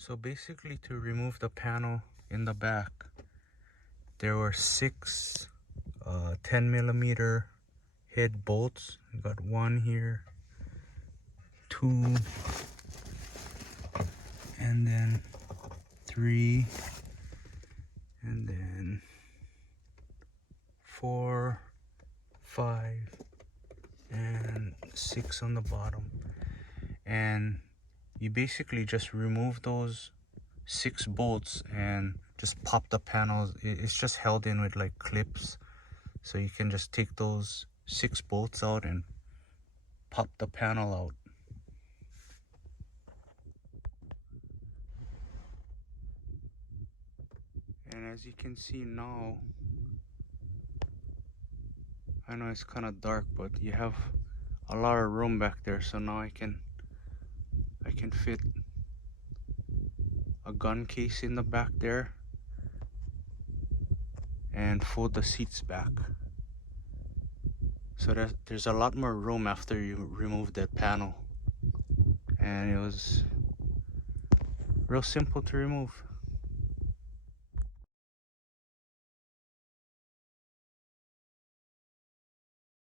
So basically, to remove the panel in the back, there were 6 10mm head bolts. You got 1 here, 2, and then 3, and then 4, 5, and 6 on the bottom. And you basically just remove those 6 bolts and just pop the panels. It's just held in with like clips, so you can just take those 6 bolts out and pop the panel out. And as you can see now, I know it's kind of dark, but you have a lot of room back there, so now I can fit a gun case in the back there and fold the seats back. So there's a lot more room after you remove that panel, and it was real simple to remove.